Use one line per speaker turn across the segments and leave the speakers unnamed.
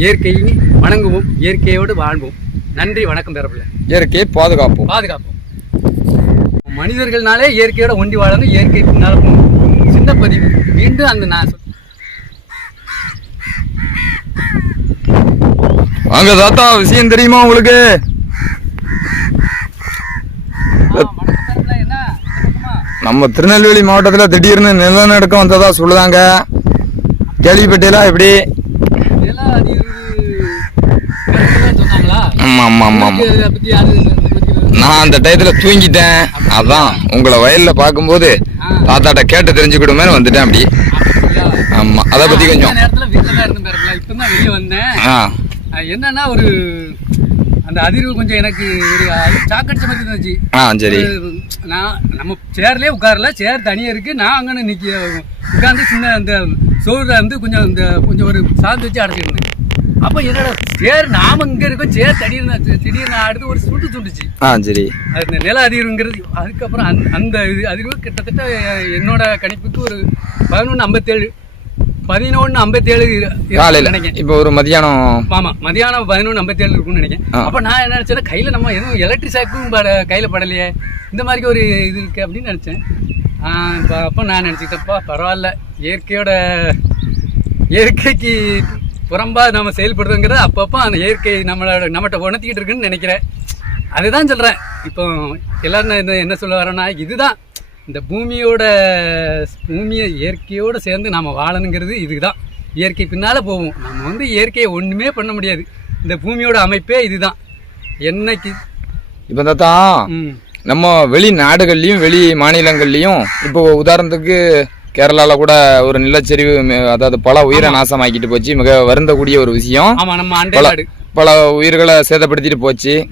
இயற்கையை வணங்குவோம் இயற்கையோடு வாழ்வோம். நன்றி வணக்கம் பெறப்பில்லை
இயற்கையை பாதுகாப்போம்.
பாதுகாப்போம். மனிதர்கள்னாலே இயற்கையோட ஒண்டி வாழணும் இயற்கை பின்னால போகணும். சின்ன பதிவு. மீண்டும் அந்த நான்
வாங்க தாத்தா விஷயம் தெரியுமா உங்களுக்கு? நம்ம திருநெல்வேலி மாவட்டத்தில் திடீர்னு நிலநடுக்கம் வந்ததா சொல்லுதாங்க. கேள்விப்பட்டீங்களா எப்படி?
இதெல்லாம் அது இது பெறப்பில்லைன்னு சொன்னாங்களா?
ஆமா ஆமா ஆமா ஆமா.
உங்களுக்கு இதை பத்தி அது இதை பத்தி
நான் அந்த டயத்துல தூங்கிட்டேன். அதான் உங்களை வயல்ல பார்க்கும்போது தாத்தாட்ட கேட்டு தெரிஞ்சுக்கிடுமே வந்துட்டேன் அப்படி? ஆமா அதை பத்தி
அந்த
கொஞ்சம்
என்னன்னா ஒரு அந்த அதிர்வு கொஞ்சம் எனக்கு ஒரு சாக்கடிச்ச மாதிரி இருந்துச்சு.
ஆ சரி.
நான் நம்ம சேர்லயே உட்காரல சேர் தனியா இருக்கு. நான் அங்கே நிக்க உட்கார்ந்து சின்ன அந்த சோறுல வந்து கொஞ்சம் இந்த கொஞ்சம் ஒரு சாந்து வச்சு அடைச்சிருந்தேன் அப்போ என்னோட சேர் நாம இங்க இருக்கோம் சேர் திடீர்னு திடீர்னு அடுத்து ஒரு சுட்டு சுட்டுச்சு
ஆ சரி.
அது நில அதிர்வுங்கிறது அதுக்கப்புறம் அந்த அந்த இது அதிர்வு கிட்டத்தட்ட என்னோட கணிப்புக்கு ஒரு பதினொன்று ஐம்பத்தேழு. பதினொன்று ஐம்பத்தேழு
காலையில.
நினைக்கிறேன்.
இப்போ ஒரு மதியானம்.
ஆமா மதியானம் பதினொன்று ஐம்பத்தேழு இருக்கும்னு நினைக்கிறேன். அப்ப நான் என்ன நினைச்சேன் கையில நம்ம எதுவும் எலக்ட்ரிக் ஷாக்கும் பட கையில படலையே. இந்த மாதிரி ஒரு இது இருக்கு அப்படின்னு நினைச்சேன். இப்ப அப்ப நான் நினைச்சுக்கிட்டப்பா பரவாயில்ல. இயற்கையோட இயற்கைக்கு புறம்பா நம்ம செயல்படுறதுங்கிறது அப்பப்போ அந்த இயற்கை நம்மளோட நம்மகிட்ட உணர்த்திக்கிட்டு இருக்குன்னு நினைக்கிறேன். அதுதான் சொல்றேன். இப்போ எல்லாரும் என்ன சொல்ல வரேன்னா இதுதான். இந்த பூமியோட பூமியை இயற்கையோட சேர்ந்து நாம வாழணுங்கிறது இதுதான். இயற்கை பின்னால போவோம். நம்ம வந்து இயற்கையை ஒண்ணுமே பண்ண முடியாது. இந்த பூமியோட அமைப்பே இதுதான். என்னைக்கு?
இப்போ
ம்.
நம்ம வெளி நாடுகள்லையும் வெளி மாநிலங்கள்லையும் இப்போ உதாரணத்துக்கு கேரளால கூட ஒரு நிலச்சரிவு அதாவது பல உயிரை நாசமாக்கிட்டு போச்சு. மிக வருந்தக்கூடிய ஒரு விஷயம். பல பல உயிர்களை சேதப்படுத்திட்டு போச்சு.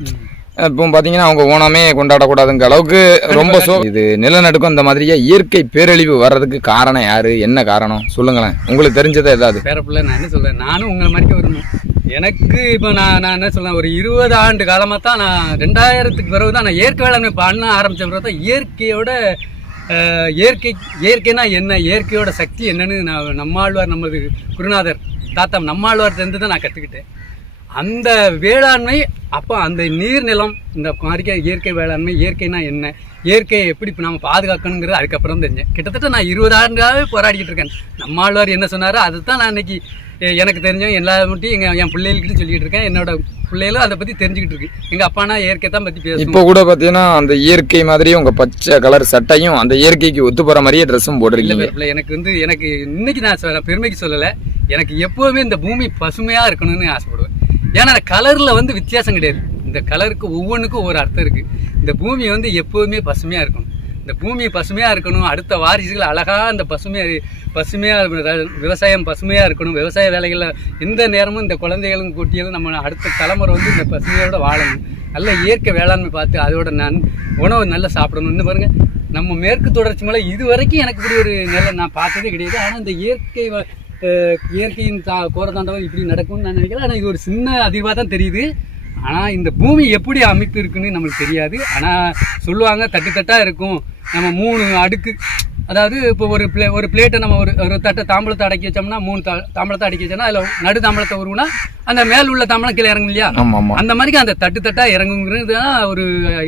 இப்போ பாத்தீங்கன்னா அவங்க ஓணமே கொண்டாடக்கூடாதுங்க அளவுக்கு ரொம்ப சோ இது நிலநடுக்கம் இந்த மாதிரியே இயற்கை பேரழிவு வர்றதுக்கு காரணம் யாரு? என்ன காரணம்? சொல்லுங்களேன். உங்களுக்கு தெரிஞ்சதை ஏதாவது?
பேரப்பிள்ள நான் என்ன சொல்றேன்? நானும் உங்களை மாதிரி வரணும் எனக்கு இப்போ நான் நான் என்ன சொல்றேன்? ஒரு இருபது ஆண்டு காலமாக தான் நான் ரெண்டாயிரத்துக்கு பிறகு தான் நான் இயற்கை வேளாண்மை பண்ண ஆரம்பிச்ச பிறகு தான் இயற்கையோட அஹ், இயற்கை இயற்கைனா என்ன? இயற்கையோட சக்தி என்னன்னு நான் நம்மாழ்வார் நமது குருநாதர் தாத்தா நம்மாழ்வார் இருந்து தான் நான் கற்றுக்கிட்டேன் அந்த வேளாண்மை அப்போ அந்த நீர்நிலம் இந்த மாதிரி இயற்கை வேளாண்மை இயற்கைனா என்ன? இயற்கையை எப்படி இப்போ நம்ம பாதுகாக்கணுங்கிறது அதுக்கப்புறம் தெரிஞ்சேன் கிட்டத்தட்ட நான் இருபது ஆண்டாவே போராடிக்கிட்டு இருக்கேன். நம்மாழ்வார் என்ன சொன்னாரோ அதை தான் நான் இன்னைக்கு எனக்கு எல்லா மட்டும் எங்கள் என் பிள்ளைகள்கிட்ட சொல்லிட்டு இருக்கேன். என்னோட பிள்ளைகளும் அதை பற்றி தெரிஞ்சுக்கிட்டு இருக்கு. எங்கள் அப்பானா இயற்கை தான் பற்றி பேசுவோம்.
இப்போ கூட பாத்தீங்கன்னா அந்த இயற்கை மாதிரி உங்க பச்சை கலர் சட்டையும் அந்த இயற்கைக்கு ஒத்து போற மாதிரியே ட்ரெஸ்ஸும் போட்டிருக்கீங்க.
இல்ல எனக்கு வந்து எனக்கு இன்னைக்கு நான் சொல்ல பெருமைக்கு சொல்லலை. எனக்கு எப்போவுமே இந்த பூமி பசுமையா இருக்கணும்னு ஆசைப்படுவேன். ஏன்னா கலரில் வந்து வித்தியாசம் கிடையாது. இந்த கலருக்கு ஒவ்வொன்றுக்கும் ஒரு அர்த்தம் இருக்குது இந்த பூமி வந்து எப்போதுமே பசுமையாக இருக்கணும். இந்த பூமி பசுமையாக இருக்கணும். அடுத்த வாரிசுகள் அழகாக அந்த பசுமையாக பசுமையாக விவசாயம் பசுமையாக இருக்கணும். விவசாய வேலைகளில் எந்த நேரமும் இந்த குழந்தைகளும் குட்டிகளும் நம்ம அடுத்த தலைமுறை வந்து இந்த பசுமையோடு வாழணும். நல்ல இயற்கை வேளாண்மை பார்த்து அதோட நான் உணவு நல்லா சாப்பிடணும். இன்னும் நம்ம மேற்கு தொடர்ச்சி மலை இது வரைக்கும் எனக்கு இப்படி ஒரு நிலை நான் பார்த்ததே கிடையாது. ஆனால் இந்த இயற்கை இயற்கையின் தா கோரதாண்டவம் இப்படி நடக்கும்னு நான் நினைக்கிறேன் ஆனால் இது ஒரு சின்ன அதிர்வாக தான் தெரியுது. ஆனால் இந்த பூமி எப்படி அமைப்பு இருக்குன்னு நம்மளுக்கு தெரியாது. ஆனால் சொல்லுவாங்க தட்டு தட்டாக இருக்கும். நம்ம மூணு அடுக்கு அதாவது இப்போ ஒரு பிளே ஒரு பிளேட்டை நம்ம ஒரு ஒரு தட்டை தாம்பளத்தை அடக்கி வச்சோம்னா மூணு தா தாம்பளத்தை அடக்கி வச்சோம்னா அதில் நடு தாம்பளத்தை உருவுனா அந்த மேல் உள்ள தாம்பளம் கீழே இறங்கும் இல்லையா? அந்த மாதிரி அந்த தட்டு தட்டா இறங்குங்கிறது தான் ஒரு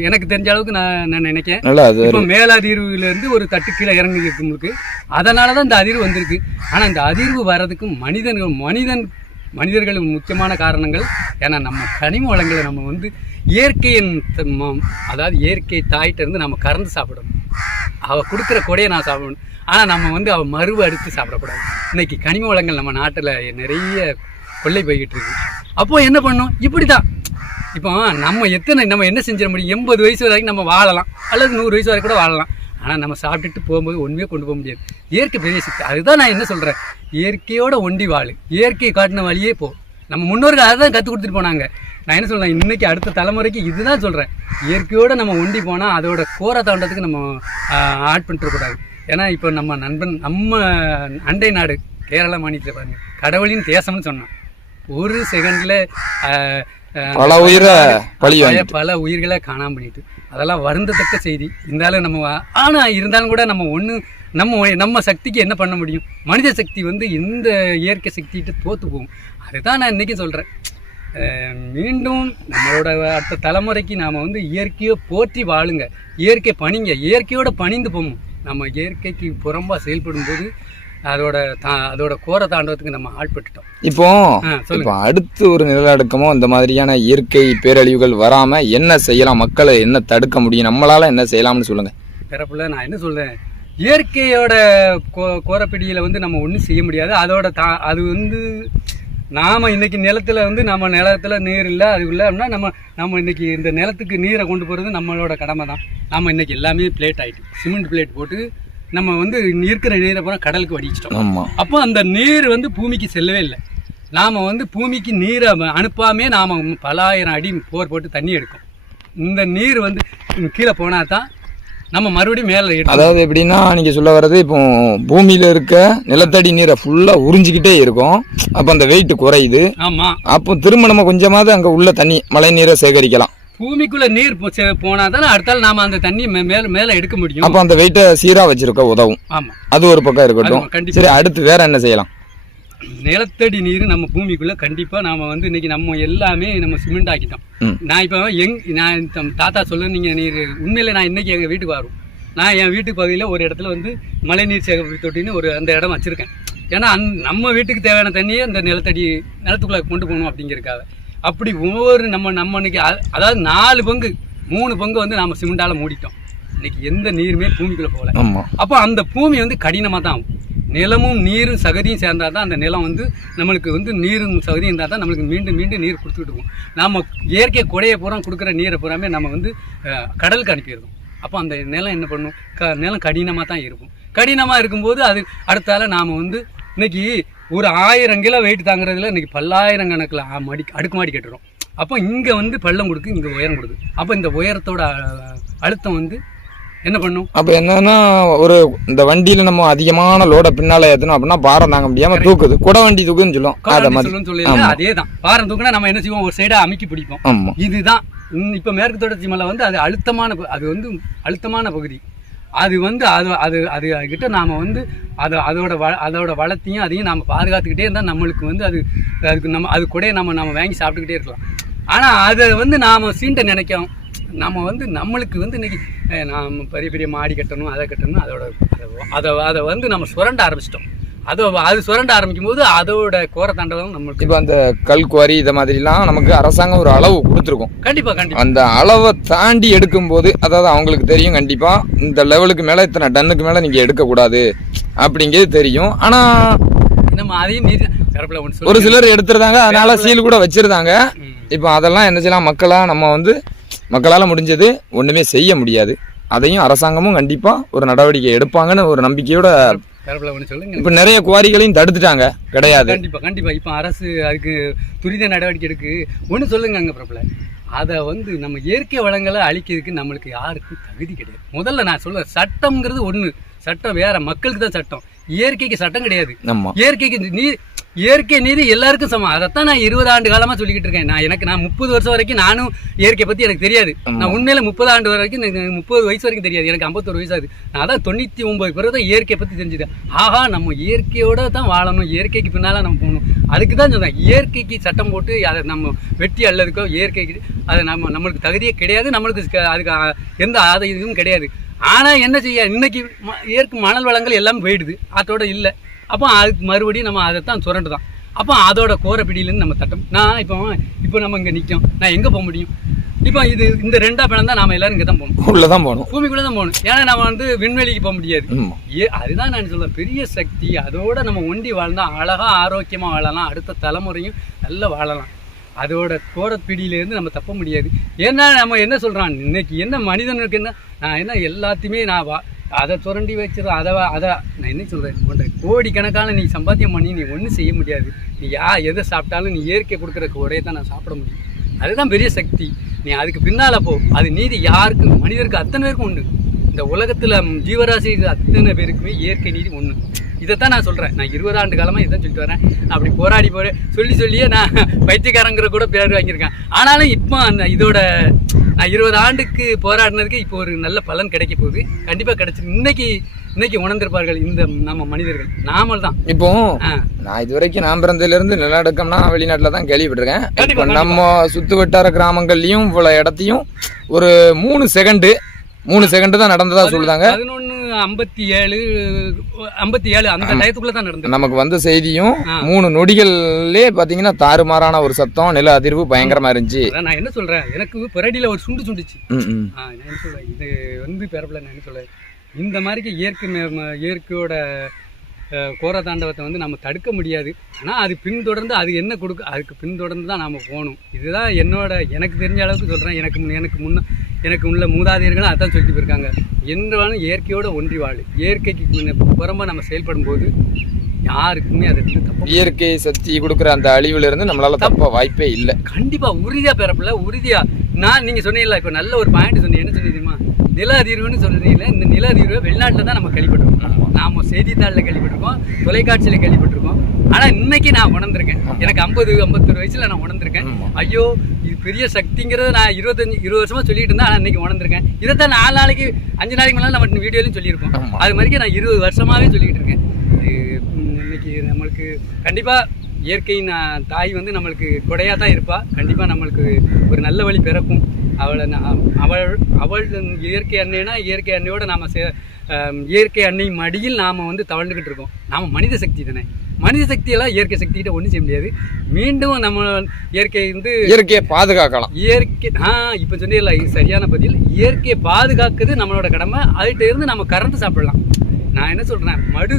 எனக்கு தெரிஞ்ச அளவுக்கு நான் நான் நினைக்கிறேன். இப்போ மேலதிர்வுல இருந்து ஒரு தட்டு கீழே இறங்கி இருக்கு அதனால தான் இந்த அதிர்வு வந்திருக்கு. ஆனா இந்த அதிர்வு வர்றதுக்கு மனிதன் மனிதன் மனிதர்களின் முக்கியமான காரணங்கள். ஏன்னா நம்ம கனிம வளங்களை நம்ம வந்து இயற்கையின் அதாவது இயற்கை தாயிட்ட இருந்து நம்ம கறந்து சாப்பிடணும். அவள் கொடுக்குற கொடையை நான் சாப்பிடணும். ஆனால் நம்ம வந்து அவள் மறுவை அடித்து சாப்பிடக்கூடாது. இன்னைக்கு கனிம வளங்கள் நம்ம நாட்டில் நிறைய கொள்ளை போய்கிட்டு இருக்கு. அப்போது என்ன பண்ணும் இப்படிதான் இப்போ நம்ம எத்தனை நம்ம என்ன செஞ்சிட முடியும்? எண்பது வயசு வரைக்கும் நம்ம வாழலாம். அல்லது நூறு வயசு வரைக்கும் கூட வாழலாம். ஆனால் நம்ம சாப்பிட்டுட்டு போகும்போது ஒன்றுமே கொண்டு போக முடியாது. இயற்கை பெரிய சக்தி அதுதான் நான் என்ன சொல்கிறேன் இயற்கையோட ஒண்டி வாழ். இயற்கையை காட்டின வழியே போ. நம்ம முன்னோர்கள் அதை தான் கற்றுக் கொடுத்துட்டு போனாங்க. நான் என்ன சொல்கிறேன் இன்றைக்கி அடுத்த தலைமுறைக்கு இதுதான் சொல்கிறேன் இயற்கையோடு நம்ம ஒண்டி போனால் அதோட கோர தாண்டத்துக்கு நம்ம ஆட் பண்ணிட்டு ஏன்னா இப்போ நம்ம நண்பன் நம்ம அண்டை நாடு கேரள மாநிலத்தில் பாருங்கள் கடவுளின் தேசம்னு சொன்னான். ஒரு செகண்டில்
பல உயிரை பழி
பல உயிர்களை காணாம பண்ணிட்டு அதெல்லாம் வருந்தத்தக்க செய்தி. இருந்தாலும் நம்ம ஆனா இருந்தாலும் கூட நம்ம ஒண்ணு நம்ம நம்ம சக்திக்கு என்ன பண்ண முடியும்? மனித சக்தி வந்து இந்த இயற்கை சக்திகிட்ட தோத்து போகும். அதுதான் நான் இன்றைக்கி சொல்கிறேன் மீண்டும் நம்மளோட அடுத்த தலைமுறைக்கு நாம் வந்து இயற்கையை போற்றி வாழுங்க. இயற்கை பணிங்க. இயற்கையோட பணிந்து போகும். நம்ம இயற்கைக்கு புறம்பாக செயல்படும்போது அதோட தா அதோட கோர தாண்டவத்துக்கு நம்ம ஆட்பட்டுட்டோம்
இப்போ இப்போ அடுத்து ஒரு நிலநடுக்கமோ இந்த மாதிரியான இயற்கை பேரழிவுகள் வராம என்ன செய்யலாம் மக்களை என்ன தடுக்க முடியும் நம்மளால என்ன செய்யலாம்னு சொல்லுங்க.
பிறப்புல நான் என்ன சொல்றேன்? இயற்கையோட கோ கோரப்பிடியில் வந்து நம்ம ஒன்றும் செய்ய முடியாது. அதோட தா அது வந்து நாம் இன்னைக்கு நிலத்துல வந்து நம்ம நிலத்துல நீர் இல்லை அது இல்லை அப்படின்னா நம்ம நம்ம இன்னைக்கு இந்த நிலத்துக்கு நீரை கொண்டு போகிறது நம்மளோட கடமை தான் நம்ம இன்னைக்கு எல்லாமே பிளேட் ஆயிட்டு சிமெண்ட் பிளேட் போட்டு நம்ம வந்து இருக்கிற நீரை பூரா கடலுக்கு வடிச்சிட்டோம்.
ஆமா.
அப்போ அந்த நீர் வந்து பூமிக்கு செல்லவே இல்லை. நாம் வந்து பூமிக்கு நீரை அனுப்பாமே நாம் பல ஆயிரம் அடி போர் போட்டு தண்ணி எடுக்கும். இந்த நீர் வந்து கீழே போனால் தான் நம்ம மறுபடியும் மேலே
அதாவது எப்படின்னா நீங்க சொல்ல வர்றது இப்போ பூமியில இருக்க நிலத்தடி நீரை ஃபுல்லா உறிஞ்சிக்கிட்டே இருக்கும். அப்போ அந்த வெயிட் குறையுது.
ஆமாம்
அப்போ திரும்ப நம்ம கொஞ்சமாவது அங்க உள்ள தண்ணி மழை நீரை சேகரிக்கலாம்.
பூமிக்குள்ளே நீர் போனால் தானே அடுத்தால நாம் அந்த தண்ணி மேலே மேலே எடுக்க முடியும்.
அப்போ அந்த வெயிட்டை சீரா வச்சிருக்க உதவும்.
ஆமாம்
அது ஒரு பக்கம் இருக்கட்டும்.
கண்டிப்பா.
சரி அடுத்து வேற என்ன செய்யலாம்?
நிலத்தடி நீர் நம்ம பூமிக்குள்ளே கண்டிப்பாக நாம் வந்து இன்னைக்கு நம்ம எல்லாமே நம்ம சிமெண்ட் ஆக்கிட்டோம். நான் இப்போ எங் நான் தாத்தா சொல்ல நீங்கள் நீர் உண்மையிலே நான் இன்னைக்கு எங்கள் வீட்டுக்கு வரும். நான் என் வீட்டு பகுதியில் ஒரு இடத்துல வந்து மழைநீர் சேகரிப்பு தொட்டின்னு ஒரு அந்த இடம் வச்சுருக்கேன். ஏன்னா அந் நம்ம வீட்டுக்கு தேவையான தண்ணியை அந்த நிலத்தடி நிலத்துக்குள்ளே கொண்டு போகணும் அப்படிங்கிறக்காக அப்படி ஒவ்வொரு நம்ம நம்ம இன்னைக்கு அதாவது நாலு பங்கு மூணு பங்கு வந்து நாம் சிமெண்டால் மூடிட்டோம். இன்னைக்கு எந்த நீருமே பூமிக்குள்ளே போகல. அப்போ அந்த பூமி வந்து கடினமாக தான் ஆகும். நிலமும் நீரும் சகதியும் சேர்ந்தால் தான் அந்த நிலம் வந்து நம்மளுக்கு வந்து நீரும் சகதியும் இருந்தால் தான் நம்மளுக்கு மீண்டும் மீண்டும் நீர் கொடுத்துக்கிட்டு இருக்கும் நம்ம இயற்கை கொடையை பூரா கொடுக்குற நீரை பூராமே நம்ம வந்து கடலுக்கு அனுப்பிடுறோம் அப்போ அந்த நிலம் என்ன பண்ணும்? க நிலம் கடினமாக தான் இருக்கும். கடினமாக இருக்கும்போது அது அடுத்தால நாம் வந்து இன்னைக்கு ஒரு ஆயிரம் கிலோ வெயிட் தாங்குறதுல இன்னைக்கு பல்லாயிரம் கணக்கில் மடி அடுக்குமாடி கட்டுறோம். அப்போ இங்கே வந்து பள்ளம் கொடுக்கு இங்கே உயரம் கொடுக்கு. அப்போ இந்த உயரத்தோட அழுத்தம் வந்து என்ன பண்ணும்?
அப்ப என்னன்னா ஒரு இந்த வண்டியில நம்ம அதிகமான லோட பின்னால ஏத்தணும் அப்படின்னா பாரம் தாங்க முடியாம தூக்குது. குட வண்டி தூக்குதுன்னு சொல்லும் அத மாதிரி.
சொல்லியிருந்தேன் அதே தான் பாரம் தூக்குனா நம்ம என்ன செய்வோம்? ஒரு சைடா அமுக்கி பிடிப்போம். இதுதான். இப்ப மேற்கு தொடர்ச்சி மலை வந்து அது அழுத்தமான அது வந்து அழுத்தமான பகுதி. அது வந்து அது அது அது கிட்ட நாம் வந்து அதை அதோட வ அதோட வளத்தையும் அதையும் நாம் பாதுகாத்துக்கிட்டே இருந்தால் நம்மளுக்கு வந்து அது அதுக்கு நம்ம அது கூட நம்ம நம்ம வாங்கி சாப்பிட்டுக்கிட்டே இருக்கலாம். ஆனால் அதை வந்து நாம் சீண்ட நினைக்கும். நம்ம வந்து நம்மளுக்கு வந்து இன்னைக்கு நாம் பெரிய பெரிய மாடி கட்டணும் அதை கட்டணும் அதோட அதை- அதை அதை வந்து நம்ம சுரண்ட ஆரம்பிச்சிட்டோம். அதை அது சுரண்ட ஆரம்பிக்கும் போது அதோட கோர தாண்டவம் நம்மளுக்கு
இப்ப அந்த கல் குவாரி இத மாதிரிலாம் நமக்கு அரசாங்கம் ஒரு அளவு கொடுத்துருக்கும்.
கண்டிப்பா கண்டிப்பா.
அந்த அளவை தாண்டி எடுக்கும்போது அதாவது அவங்களுக்கு தெரியும் கண்டிப்பா இந்த லெவலுக்கு மேல இத்தனை டன்னுக்கு மேல நீங்க எடுக்க கூடாது அப்படிங்கிறது தெரியும். ஆனா
நம்ம அதையும் மீறி
ஒரு சிலர் எடுத்துருந்தாங்க அதனால சீல் கூட வச்சிருந்தாங்க. இப்போ அதெல்லாம் என்ன செய்யலாம்? மக்களா நம்ம வந்து மக்களால முடிஞ்சது ஒண்ணுமே செய்ய முடியாது. அதையும் அரசாங்கமும் கண்டிப்பா ஒரு நடவடிக்கை எடுப்பாங்கன்னு ஒரு நம்பிக்கையோட
கரப்பில் ஒன்று சொல்லுங்க.
இப்ப நிறைய குவாரிகளையும் தடுத்துட்டாங்க. கிடையாது.
கண்டிப்பா கண்டிப்பா. இப்போ அரசு அதுக்கு துரித நடவடிக்கை எடுக்கு. ஒன்று சொல்லுங்க அங்கே பிரபல. அதை வந்து நம்ம இயற்கை வளங்களை அழிக்கிறதுக்கு நம்மளுக்கு யாருக்கும் தகுதி கிடையாது. முதல்ல நான் சொல்ல சட்டம்ங்கிறது ஒன்று சட்டம் வேற. மக்களுக்கு தான் சட்டம். இயற்கைக்கு சட்டம் கிடையாது. இயற்கைக்கு நீ இயற்கை நீதி எல்லாருக்கும் சமம். அதைத்தான் நான் இருபது ஆண்டு காலமா சொல்லிக்கிட்டு இருக்கேன். நான் எனக்கு நான் முப்பது வருஷம் வரைக்கும் நானும் இயற்கை பத்தி எனக்கு தெரியாது. நான் உண்மையில முப்பது ஆண்டு வரைக்கும் எனக்கு முப்பது வயசு வரைக்கும் தெரியாது. எனக்கு ஐம்பத்தொரு வயசு ஆகுது. நான் அதான் தொண்ணூத்தி ஒன்பது பிறகு தான் இயற்கையை பத்தி தெரிஞ்சுது ஆஹா நம்ம இயற்கையோட தான் வாழணும். இயற்கைக்கு பின்னால நம்ம போகணும். அதுக்கு தான் சொல்றேன். இயற்கைக்கு சட்டம் போட்டு அதை நம்ம வெட்டி அல்லதுக்கோ இயற்கைக்கு அதை நம்ம நம்மளுக்கு தகுதியே கிடையாது. நம்மளுக்கு அதுக்கு எந்த ஆதாயமும் கிடையாது. ஆனா என்ன செய்ய இன்னைக்கு இயற்கை மணல் வளங்கள் எல்லாம் போயிடுது. அதோட இல்லை. அப்போ அதுக்கு மறுபடியும் நம்ம அதை தான் சுரண்டு தான் அப்போ அதோட கோரப்பிடியிலேருந்து நம்ம தட்டம். நான் இப்போ இப்போ நம்ம இங்கே நிற்கும் நான் எங்கே போக முடியும்? இப்போ இது இந்த ரெண்டா பணம் தான் நாம எல்லாரும் இங்கே தான் போகணும்.
உள்ளதான் போகணும்.
பூமிக்குள்ளே தான் போகணும். ஏன்னா நம்ம வந்து விண்வெளிக்கு போக முடியாது. ஏ அதுதான் நான் சொல்றேன். பெரிய சக்தி. அதோட நம்ம ஒண்டி வாழ்ந்தா அழகா ஆரோக்கியமா வாழலாம். அடுத்த தலைமுறையும் நல்லா வாழலாம். அதோட கோரப்பிடியிலேருந்து நம்ம தப்ப முடியாது. ஏன்னா நம்ம என்ன சொல்றான்? இன்னைக்கு என்ன மனிதனுக்கு என்ன? நான் என்ன எல்லாத்தையுமே நான் வா அதை சுரண்டி வச்சிடும் அதை அதை நான் என்ன சொல்கிறேன் ஒன்றை கோடிக்கணக்கான நீ சம்பாத்தியம் பண்ணி நீ ஒன்றும் செய்ய முடியாது. நீ யா எதை சாப்பிட்டாலும் நீ இயற்கை கொடுக்குற ஒரே தான் நான் சாப்பிட முடியும். அதுதான் பெரிய சக்தி. நீ அதுக்கு பின்னால் போ. அது நீதி யாருக்கு மனிதருக்கு அத்தனை பேருக்கும் உண்டு. இந்த உலகத்தில் ம், ஜீவராசி அத்தனை பேருக்குமே இயற்கை நீதி ஒன்று இதைத்தான் நான் சொல்றேன். நான் இருபது ஆண்டு காலமா இதான் சொல்லிட்டு வரேன். அப்படி போராடி போற சொல்லி சொல்லியே நான் பைத்தியக்காரங்கிற கூட பேர் வாங்கியிருக்கேன். ஆனாலும் இப்போ அந்த இதோட நான் இருபது ஆண்டுக்கு போராடினதுக்கு இப்போ ஒரு நல்ல பலன் கிடைக்க போகுது. கண்டிப்பா கிடைச்சிருக்கு இன்னைக்கு இன்னைக்கு உணர்ந்திருப்பார்கள் இந்த நம்ம மனிதர்கள். நாமல் தான்.
இப்போ. நான் இது வரைக்கும் நான் பிறந்ததுல இருந்து நிலநடுக்கம்னா வெளிநாட்டுல தான் கேள்விப்பட்டிருக்கேன். நம்ம சுத்து வட்டார கிராமங்கள்லயும் இவ்வளவு இடத்தையும் ஒரு மூணு செகண்டு மூணு செகண்டு தான் நடந்ததா சொல்லுதாங்க.
பதினொன்னு ஐம்பத்தி ஏழு ஐம்பத்தி ஏழு அந்த டயத்துக்குள்ள தான் நடந்தது.
நமக்கு வந்த செய்தியும். மூணு நொடிகள்லே பாத்தீங்கன்னா தாறுமாறான ஒரு சத்தம் நில அதிர்வு பயங்கரமா இருந்துச்சு.
நான் என்ன சொல்றேன்? எனக்கு பிறடியில ஒரு சுண்டு சுண்டுச்சு. நான் என்ன சொல்றேன்? இது வந்து பிறப்பில் நான் என்ன சொல்றேன்? இந்த மாதிரி இயற்கை இயற்கையோட கோர தாண்டவத்தை வந்து நம்ம தடுக்க முடியாது. ஆனால் அது பின்தொடர்ந்து அது என்ன கொடுக்க அதுக்கு பின்தொடர்ந்து தான் நாம் போகணும். இதுதான் என்னோட எனக்கு தெரிஞ்ச அளவுக்கு சொல்கிறேன் எனக்கு எனக்கு முன்ன எனக்கு உள்ள மூதாதையர்களும் அதான் சொல்லிட்டு போயிருக்காங்க. என்றாலும் இயற்கையோட ஒன்றி வாழு. இயற்கைக்கு முன்ன புறமா நம்ம செயல்படும் போது யாருக்குமே அது தப்பு
இயற்கை சக்தி கொடுக்குற அந்த அழிவுல இருந்து நம்மளால தப்ப வாய்ப்பே இல்லை.
கண்டிப்பா உறுதியா பிறப்புல உறுதியா. நான் நீங்க சொன்னீங்கல்ல இப்ப நல்ல ஒரு பாயிண்ட் சொன்னீங்க. என்ன சொன்னீங்க தெரியுமா? நில அதிர்வுன்னு சொல்றீங்கல்ல இந்த நில அதிர்வு வெளிநாட்டுல தான் நம்ம கேள்விப்பட்டிருக்கோம். நாம செய்தித்தாளில் கேள்விப்பட்டிருக்கோம் தொலைக்காட்சியில கேள்விப்பட்டிருக்கோம். ஆனா இன்னைக்கு நான் உணர்ந்திருக்கேன். எனக்கு ஐம்பது ஐம்பத்தொரு வயசுல நான் உணர்ந்திருக்கேன். ஐயோ இது பெரிய சக்திங்கிறத நான் இருபத்தஞ்சு இருபது வருஷமா சொல்லிட்டு இருந்தேன் ஆனா இன்னைக்கு உணர்ந்திருக்கேன். இதைத்தான் நாலு நாளைக்கு அஞ்சு நாளைக்கு முன்னாடி நம்ம வீடியோலையும் சொல்லியிருப்போம். அது மாதிரி நான் இருபது வருஷமாவே சொல்லிக்கிட்டு இருக்கேன். இன்னைக்கு நம்மளுக்கு கண்டிப்பா இயற்கையின் தாய் வந்து நம்மளுக்கு கொடையா தான் இருப்பா. கண்டிப்பா நம்மளுக்கு ஒரு நல்ல வழி பிறக்கும். அவளை நா- அவள் அவள் இயற்கை அன்னைனா இயற்கை அன்னையோட நாம சே இயற்கை அன்னை மடியில் நாம வந்து தவழ்ந்துகிட்டு இருக்கோம். நாம மனித சக்தி தானே. மனித சக்தியெல்லாம் இயற்கை சக்திகிட்ட ஒன்றும் செய்ய முடியாது. மீண்டும் நம்ம இயற்கை வந்து
இயற்கையை பாதுகாக்கலாம்.
இயற்கை ஆ இப்போ சொன்னீங்கல்ல இது சரியான பதில். இயற்கையை பாதுகாக்குது நம்மளோட கடமை. அதுகிட்ட இருந்து நம்ம கறந்து சாப்பிடலாம். நான் என்ன சொல்றேன்? மடு.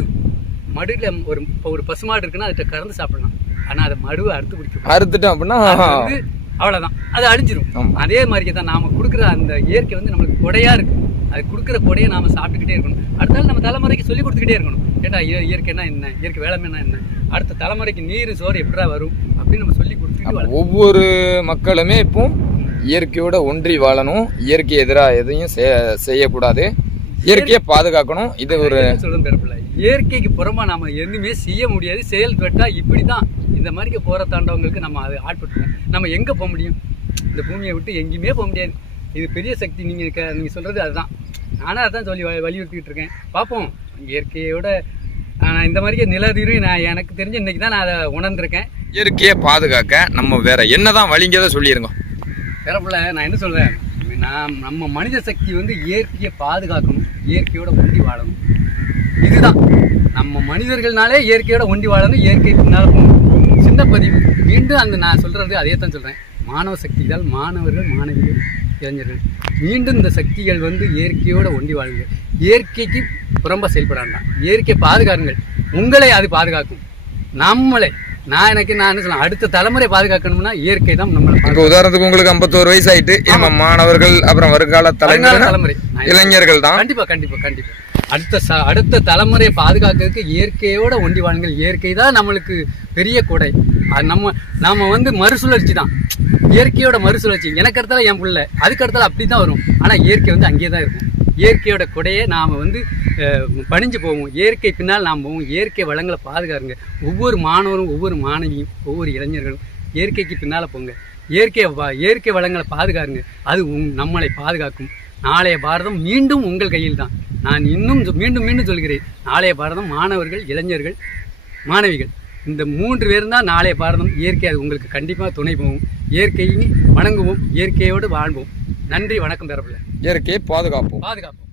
மடுல ஒரு இப்போ ஒரு பசுமாடு இருக்குன்னா அதுகிட்ட கறந்து சாப்பிடலாம். ஆனா அதை மடுவை அறுத்து குடிக்கும்
அறுத்துட்டோம் அப்படின்னா
அவ்வளவுதான். அது அழிஞ்சிரும். அதே மாதிரி தான் நாம கொடுக்குற அந்த இயற்கை வந்து நம்மளுக்கு கொடையா இருக்கு. அது கொடுக்குற கொடையை நாம சாப்பிட்டுக்கிட்டே இருக்கணும். அடுத்த நம்ம தலைமுறைக்கு சொல்லி கொடுத்துக்கிட்டே இருக்கணும். ஏட்டா இய- இயற்கைன்னா என்ன? இயற்கை வேளாண்மைனா என்ன? அடுத்த தலைமுறைக்கு நீர் சோறு எப்படா வரும்? அப்படின்னு நம்ம சொல்லி கொடுத்துட்டு வளர்க்கணும்.
ஒவ்வொரு மக்களுமே இப்போ இயற்கையோட ஒன்றி வாழணும். இயற்கை எதிராக எதையும் செய்ய- செய்யக்கூடாது. இயற்கையை பாதுகாக்கணும். இது ஒரு
பிறப்பில்ல இயற்கைக்கு புறமா நாம எதுவுமே செய்ய முடியாது. செயல்பட்டா இப்படிதான் இந்த மாதிரி போற தாண்டவங்களுக்கு நம்ம அது ஆட்பட்டுருவோம் நம்ம எங்க போக முடியும்? இந்த பூமியை விட்டு எங்கேயுமே போக முடியாது. இது பெரிய சக்தி நீங்க க- நீங்க சொல்றது அதுதான். நானும் அதான் சொல்லி வ- வலியுறுத்திட்டு இருக்கேன். பார்ப்போம் இயற்கையோட நான் இந்த மாதிரி நிலதிரி நான் எனக்கு தெரிஞ்ச இன்னைக்கு தான் நான் அதை உணர்ந்திருக்கேன்.
இயற்கையை பாதுகாக்க நம்ம வேற என்னதான் வழிங்கதை சொல்லிருங்க.
பிறப்புல நான் என்ன சொல்றேன்? நான் நம்ம மனித சக்தி வந்து இயற்கையை பாதுகாக்கணும். இயற்கையோட ஒண்டி வாழணும். இதுதான். நம்ம மனிதர்கள்னாலே இயற்கையோட ஒண்டி வாழணும் இயற்கைக்கு முன்னால போகணும். சின்ன பதிவு மீண்டும் அந்த நான் சொல்றது அதே தான் சொல்றேன். மாணவ சக்திகள் மாணவர்கள் மாணவிகள் இளைஞர்கள் மீண்டும் இந்த சக்திகள் வந்து இயற்கையோட ஒண்டி வாழுங்க இயற்கைக்கு புறம்ப செயல்படாண்டாம் இயற்கை பாதுகாருங்கள் உங்களை அது பாதுகாக்கும். நம்மளை நான் எனக்கு நான் என்ன சொல்லலாம் அடுத்த தலைமுறை பாதுகாக்கணும்னா இயற்கை தான் நம்மளை
இப்போ உதாரணத்துக்கு உங்களுக்கு 51 வயசு ஆயிட்டு நம்ம மாணவர்கள் அப்புறம் வருங்கால தலைமுறை.
தலைமுறை
இளைஞர்கள் தான்.
கண்டிப்பா கண்டிப்பா கண்டிப்பா. அடுத்த ச- அடுத்த தலைமுறையை பாதுகாக்கிறதுக்கு இயற்கையோட ஒண்டி வாழுங்கள். இயற்கை தான் நம்மளுக்கு பெரிய கொடை. அது நம்ம நாம் வந்து மறுசுழற்சி தான். இயற்கையோட மறுசுழற்சி. எனக்கு அடுத்தால என் பிள்ளை. அதுக்கு அடுத்தால அப்படி தான் வரும். ஆனால் இயற்கை வந்து அங்கேயே தான் இருக்கும். இயற்கையோட கொடையை நாம் வந்து பணிஞ்சு போவோம். இயற்கை பின்னால் நாம் போவோம். இயற்கை வளங்களை பாதுகாருங்க. ஒவ்வொரு மாணவரும் ஒவ்வொரு மாணவியும் ஒவ்வொரு இளைஞர்களும் இயற்கைக்கு பின்னால் போங்க. இயற்கை வ- இயற்கை வளங்களை பாதுகாருங்க. அது உங் நம்மளை பாதுகாக்கும். நாளைய பாரதம் மீண்டும் உங்கள் கையில் தான் நான் இன்னும் மீண்டும் மீண்டும் சொல்கிறேன். நாளைய பாரதம் மாணவர்கள் இளைஞர்கள் மாணவிகள். இந்த மூன்று பேரும் தான் நாளைய பாரதம் இயற்கை அது உங்களுக்கு கண்டிப்பாக துணை போகும். இயற்கையை வணங்குவோம் இயற்கையோடு வாழ்வோம். நன்றி வணக்கம் பெறப்பில்லை
இயற்கையை பாதுகாப்போம்.
பாதுகாப்போம்.